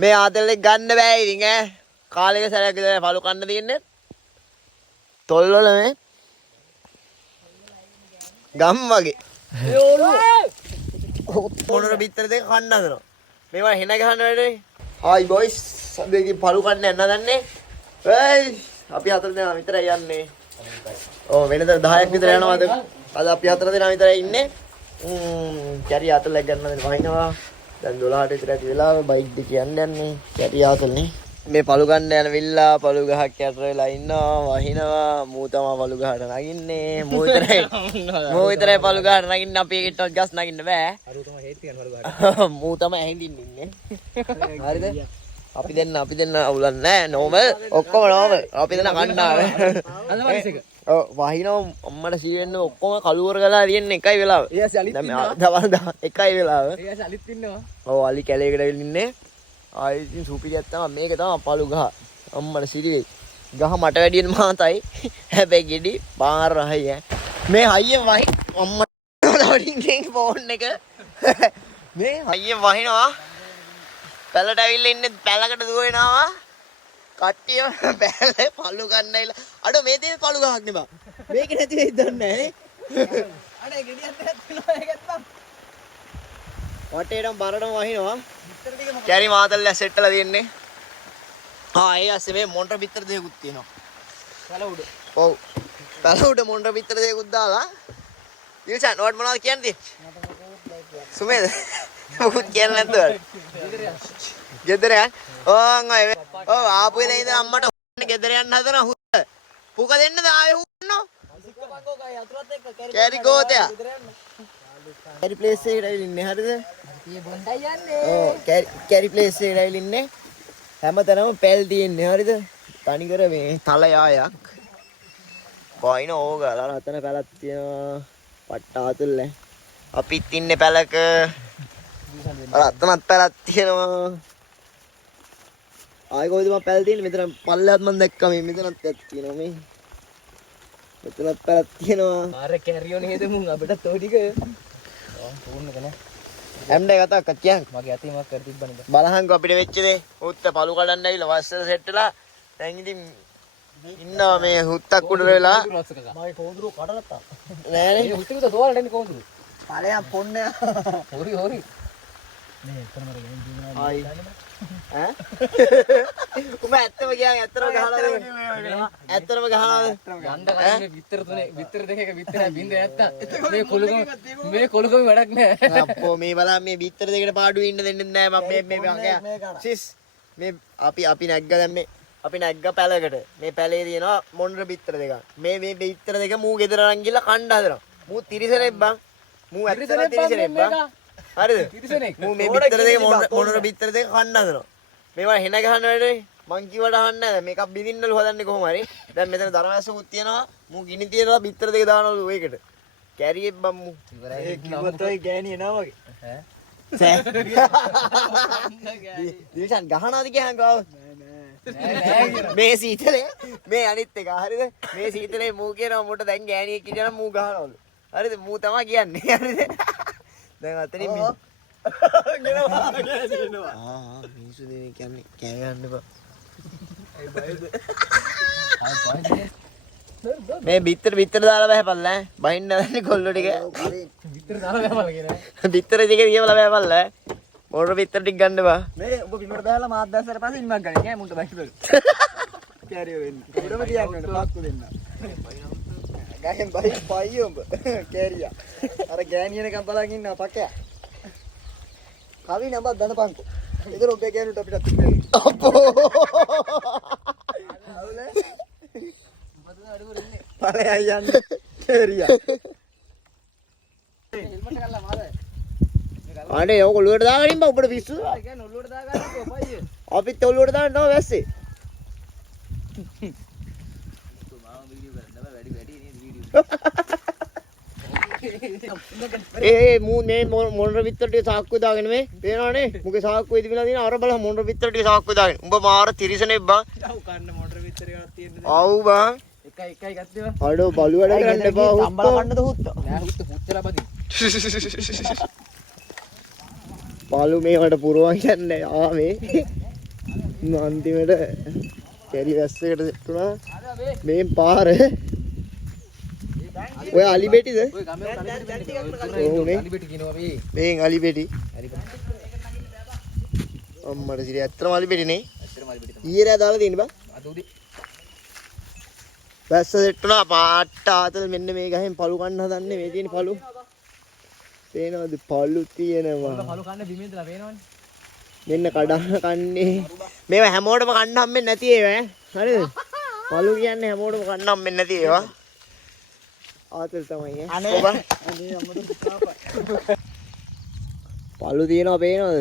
මේ ආතල්ලේ ගන්න බෑ ඉතින් ඈ. කාලෙක සැරයක් විතර පළු කන්න තියෙන්නේ. තොල් වල මේ ගම් වගේ. ඒ ඔළුව. මොනර බිත්තර දෙක කන්න හදනවා. මේවා හෙන ගහන්න වැඩේ. Hi boys. සබේගේ පළු කන්න යන්න දන්නේ. ඒයි අපි 4 දෙනා විතරයි යන්නේ. ඔව් වෙනද 10ක් විතර යනවාද? අද අපි 4 දෙනා විතරයි ඉන්නේ. කැරි ආතල්ලක් ගන්න දෙන්න වහිනවා. දැන් 12ට විතර ඇති වෙලාව බයික් දෙක යන්නේ. කැරි ආතල්නේ. මේ පළු ගන්න යන විල්ලා පළු ගහක් යට වෙලා ඉන්නවා වහිනවා. මූ තමයි පළු ගහට නගින්නේ. මූ විතරයි පළු ගහට නගින්න අපි එකට ගස් නගින්න බෑ. අර තමයි හේත් තියන පළු ගහට. මූ තමයි ඇහිඳින්න ඉන්නේ. හරිද? අපි දෙන්න අවුලක් නැහැ. නෝමල් ඔක්කොම නෝමල්. අපි දෙන්න කණ්ඩායම. අද වරිස් එක. ඔව් වහිනවා අම්මට සී වෙන්න ඔක්කොම කලුවර ගලා තියෙන්නේ එකයි වෙලාව. ඊයස් අලිත් ඉන්නවා. දවල් එකයි වෙලාව. ඊයස් අලිත් ඉන්නවා. ඔව් අලි කැලේකට ඉන්නේ. ආයි ඉතින් සූපිරියක් තමයි මේක තමයි පළු ගහ. අම්මට සිරියේ. ගහ මට වැඩියෙන් මහතයි. හැබැයි ගෙඩි පාර රහයි ඈ. මේ හයියෙන් වහි අම්මට වඩින්නේ ෆෝන් එක. මේ හයියෙන් වහිනවා. පැලට ඇවිල්ලා ඉන්නේ පැලකට දුවනවා. කට්ටිය පැල පළු ගන්නයිලා. අඩ මේ තියෙන පළු ගහක් නේ බා. මේක නැති වෙයිද දන්නේ නැහැ නේ. අඩ ගෙඩියක් නැත්නම් ඒකත් බං. වටේටම බරටම වහිනවා. කැරි මාතල්ල සෙට්ටලා තියෙන්නේ. ඒ ඇස්සේ මේ මොන්ටර පිටර දෙකකුත් තියෙනවා. පැල උඩ. ඔව්. පැල උඩ මොන්ටර පිටර දෙකකුත් දාලා. දිල්ෂන් ඔයාට මොනවද කියන්නේ? සුමේද? මොකුත් කියන්නේ නැද්ද ඔයාලා? ගෙදර යන්න. ඕන් ඔය ඔව් ආපු වෙලේ ඉඳන් අම්මට ගෙදර යන්න හදනවා හුත්ත. පුක දෙන්නද ආයෙ හුන්නෝ? කැරි ගෝතයා. කැරි ප්ලේස් එකට ඇවිල්ලා ඉන්නේ හරිද? මේ බොණ්ඩයි යන්නේ. ඔව් කැරි ප්ලේස් එකට ඇවිල්ලා ඉන්නේ. හැමතැනම පැල් තියෙන්නේ හරිද? තනි කර මේ තලයායක්. වයින් ඕගාලා රතන පැලක් තියෙනවා. පට්ටාතුල්ල. අපිත් ඉන්නේ පැලක. රතනත් පැලක් තියෙනවා. ආයි කොයිද මම පැල තියෙන්නේ මෙතන පල්ලෙහාත් මම දැක්කා මේ මෙතනත් තියෙනවා මේ. මෙතනත් පැලක් තියෙනවා. ආර කැරියෝ නේද මුන් අපිටත් ඔය ටික. ඕන්නක නෑ. එම්ඩේ කතා කච්චියන් මගේ අතේ මොකක් කර තිබ්බනේ බලහන්කෝ අපිට වෙච්ච දේ හුත්ත පළු කඩන්න ඇවිල්ලා වස්සර සෙට් වෙලා දැන් ඉතින් ඉන්නවා මේ හුත්තක් උඩ වෙලා මගේ කොඳුරු කඩලා තා නෑනේ මේ හුත්තේ තෝරලා එන්නේ කොඳුරු ඵලයන් පොන්නේ හොරි මේ එතනම ගිහින් ආයි ඈ උඹ ඇත්තම කියන්නේ ඇත්තම ගහලාද ඇත්තම ගහලාද යන්න කලින් විතර තුනේ විතර දෙකක විතර බින්ද නැත්තා මේ කොළුකම වැඩක් නෑ අප්පෝ මේ බලන්න මේ විතර දෙකට පාඩුවේ ඉන්න දෙන්නේ නෑ මම මේ සිස් මේ අපි නැග්ග දැන් මේ අපි නැග්ග පැලකට මේ පැලේ තියෙනවා මොණර විතර දෙක මේ විතර දෙක මූ ගෙදර අරන් ගිහලා කණ්ඩ හදනවා මූ තිරිසනෙක් බං මූ ඇත්තම තිරිසනෙක් බං හරිද මූ මේ විතර දෙක මොණර විතර දෙක කණ්ඩ හදනවා මේවා හෙන ගහන්න වැඩේ මං කිව්වට අහන්නේ නැහැ මේකක් බිඳින්නලු හදන්නේ කොහොම හරි දැන් මෙතන දරවැස්සකුත් තියෙනවා මූ ගිනි තියෙනවා විතර දෙක දානවලු ඒකට කැරියෙක් බම් මූ ඉවරයි කිව්වත් ඔය ගෑණි එනවා වගේ ඈ දිවිෂන් ගහනවාද කියහන් ගාව නෑ මේ සීතලේ මේ අනිත් එක හරිද මේ සීතලේ මූ කියනවා මුට දැන් ගෑණියෙක් කියනවා මූ ගහනවලු හරිද මූ තමයි කියන්නේ හරිද දැන් අතනින් මිනිස්සු දෙනේ කියන්නේ කෑ ගන්න එපා. මේ බිත්තර දාලා බහැපල්ල ඈ. බහින්න නැන්නේ කොල්ලෝ ටික. බිත්තර දාලා බහැපල්ල කියනවා. බිත්තර ටික තියවලා බහැපල්ල ඈ. මොර බිත්තර ටික ගන්න එපා. මේ ඔබ බින්නට දාලා මාත් දැස්සට පස්සේ ඉන්නක් ගන්න. ඈ මුන්ට බැකිබල. කැරියෝ වෙන්නේ. උඩම තියන්න ඕන පාක්කු දෙන්න. ගහෙන් බයි ඔබ. කැරියා. අර ගෑණියනකම් බලන් ඉන්නවා පකයා. කවි නඹක් දනපන්කෝ. ඉතින් ඔබේ ගෑනුට අපිට තිබ්බේ. අපෝ. අවුලේ. මොකද අඩුවර ඉන්නේ. ඵලයන් යන්නේ. කේරියා. හෙල්මට් එක ගල්ලා මාරේ. අනේ ඔක ඔළුවට දාගනින් බා ඔබට පිස්සු. ඒ කියන්නේ ඔළුවට දාගන්නකෝ පයිය. අපිත් ඔළුවට දාන්න ඕන වැස්සේ. මාව වීඩියෝ කරන්න වැඩි නේද වීඩියෝ. මූ මේ මොණර විතර ටික සාක්කුව දාගෙන මේ පේනවනේ මුගේ සාක්කුව ඉදිමිලා තියෙන අර බලහ මොණර විතර ටික සාක්කුව දාගෙන උඹ මාර තිරිසනෙක් බං ඔව් කන්න මොණර විතර එකක් තියෙන්නේ ඔව් බං එකයි ගත්තේ බං අඩෝ බලු වැඩ කරන්න එපා හුත්ත කන්නද හුත්ත නෑ හුත්ත පුච්චලා බදින් බලු මේවට පුරවන් කියන්නේ ආ මේ අන්තිමට කැරි වැස්සකට සෙට් වුණා. මේ පාර ඔය අලිබෙටිද? ඔය ගමේ අලිබෙටි කියනවා අපි. මේන් අලිබෙටි. අම්මට සිරිය ඇත්තම අලිබෙටි නේ. ඇත්තම අලිබෙටි තමයි. ඊයේ රෑ දාලා තියෙන්නේ බං. අද උදේ. වැස්ස සෙට් වුණා පාට ආතල් මෙන්න මේ ගහෙන් පළු කන්න හදන්නේ මේ තියෙන පළු. පේනවද පළු තියෙනවා. පළු කන්න බිමේ ඉඳලා පේනවනේ. මෙන්න කඩන කන්නේ. මේවා හැමෝටම කන්න හම්බෙන්නේ නැති ඒවා ඈ. හරිද? පළු කියන්නේ හැමෝටම කන්න හම්බෙන්නේ නැති ඒවා. ආතල් තමයි ඈ. ඔබ පළු තියෙනවා පේනවද?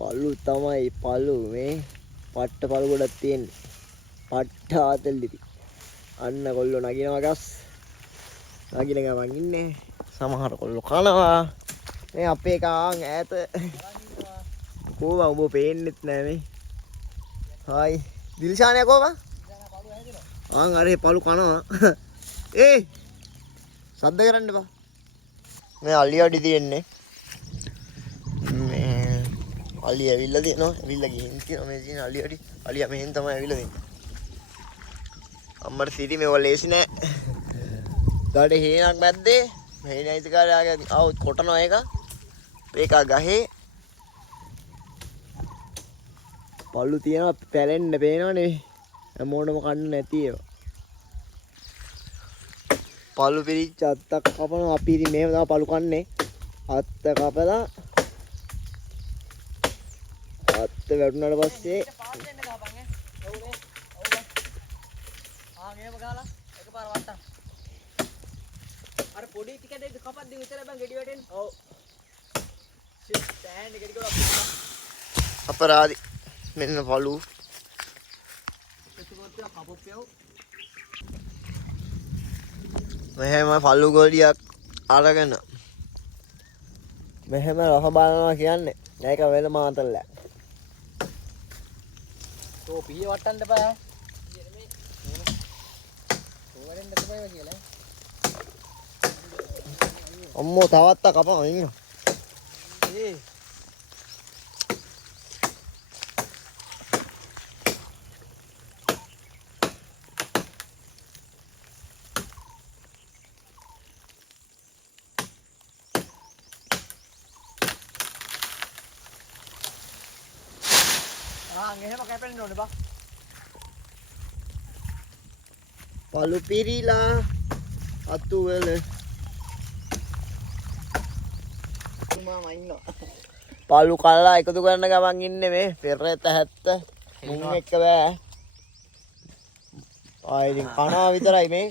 පළු තමයි පළු මේ පට්ට පළු ගොඩක් තියෙන්නේ. පට්ට ආතල් ඉති. අන්න කොල්ලෝ නගිනවා ගස්. නගින ගමන් ඉන්නේ. සමහර කොල්ලෝ කනවා. මේ අපේ කාන් ඈත කොහොම උඹ පේන්නෙත් නෑ මේ. හායි දිල්ෂානේ කොහොම? ආන් අර පළු කනවා. ඒ සද්ද කරන්න බා. මේ අලි අඩි තියෙන්නේ. මේ අලි ඇවිල්ලා තියෙනවා. ඇවිල්ලා ගිහින් තියෙනවා මේ තියෙන අලි අඩි. අලියා මෙහෙන් තමයි ඇවිල්ලා දෙන්නේ. අම්මට සිටි මේව ලේසි නෑ. ගාඩේ හේනක් මැද්දේ මේ නයිතිකාරයාගේ ආවොත් කොටනවා එක. ඒක ගහේ පල්ලු තියෙනවා පැලෙන්න පේනවනේ. හැමෝටම කන්න නැති ඒවා. පල්ලු පිරිච්ච අත්තක් කපනවා. අපි ඉතින් මෙහෙම තමයි පල්ලු කන්නේ. අත්ත කපලා අත්ත වැටුණාට පස්සේ එහෙම ගාලා එකපාර වට්ටම්. අර පොඩි ටිකටේ කපද්දි විතරයි බං ගෙඩි වැටෙන්නේ. ඔව්. ෂිට් ස්ටෑන්ඩ් ගෙඩි ගොඩක් අපරාධි. මෙන්න පළු. මෙහෙම පළු ගොඩියක් අරගෙන මෙහෙම රහ බලනවා කියන්නේ. මේක වෙල මාතල්ලක්. තෝ පිය වට්ටන්න බෑ. අම්මෝ තවත් කපනවා ඉන්න. ඒ එහෙම කැපෙන්න ඕනේ බා. පළු පිරීලා අතු වල මාම ඉන්නවා. පළු කල්ලා එකතු කරන ගමන් ඉන්නේ මේ පෙරේත 70 මුන් එක්ක බෑ. ආයෙ ඉතින් කනවා විතරයි මේ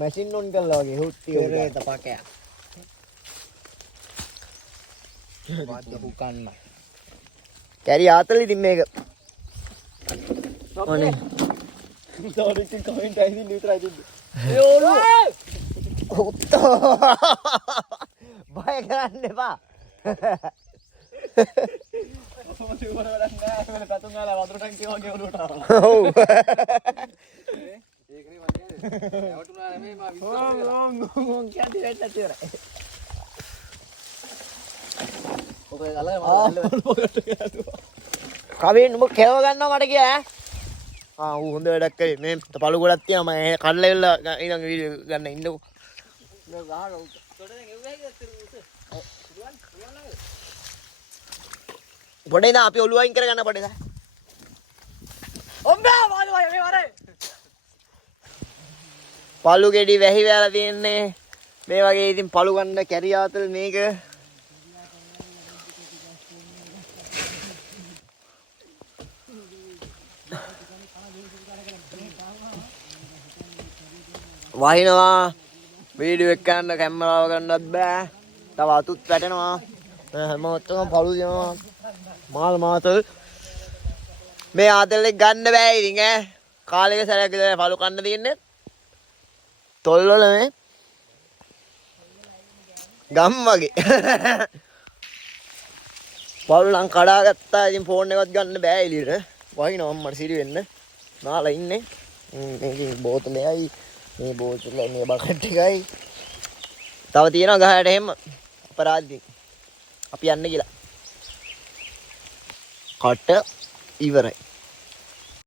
මැෂින් ඔන් කරලා වගේ හුට්ටි පෙරේත පකයක්. වාද්ද හුකන්න. කැරි ආතල් ඉතින් මේක. ඕනේ. සෝරික් කමෙන්ට් අයිදී විතරයි දුන්නේ. ඒ ඕලු. ඔත්තෝ. බය කරන්න එපා. ඔතන ඉවර වැඩක් නෑ. මම පැතුම් ගාලා වතුර ටැංකිය වගේ ඔලුවට ආවා. ඔව්. ඒකනේ මම කියන්නේ. වතුනා නෙමෙයි මම විශ්වාස කරා. ඕම් කියන්නේ වෙන්න තියරයි. ඔකේ ගලේ මම පොකට ගියා. කවින් උඹ කෙලව ගන්නවා මට කියා ඈ. ඌ හොඳ වැඩක් කරේ. මේ පළු ගොඩක් තියෙනවා මම කඩලා ඉල්ල ඊළඟ වීඩියෝ ගන්න ඉන්නකෝ. මේ ගහන උඩ. තොඩෙන් එව්වයි කියලා උස. ඔව්. පුළුවන් නේද? පොඩේ නා අපි ඔළුව අයින් කරගන්න පොඩේ සා. ඔම්බා මාළු වයි මේ වරේ. පළු ගෙඩි වැහි වැලා තියෙන්නේ. මේ වගේ ඉතින් පළු ගන්න කැරි ආතල් මේක. වහිනවා වීඩියෝ එක ගන්න කැමරාව ගන්නත් බෑ. තව අතුත් වැටෙනවා. හැමෝටම පළු දෙනවා. මාල් මාතල් මේ ආතල් එක ගන්න බෑ ඉතින් ඈ. කාලෙක සැරයක් විතර පළු කන්න තියෙන්නේ. තොල් වල මේ ගම් වගේ. පළු නම් කඩාගත්තා. ඉතින් ෆෝන් එකවත් ගන්න බෑ එළියට. වහිනවා අම්මට සිරි වෙන්න. නාලා ඉන්නේ. මේකේ බෝතලෙයි මේ බෝතල මේ බකට් එකයි. තව තියෙනවා ගහයට එහෙම අපරාධි. අපි යන්න කියලා. කට ඉවරයි.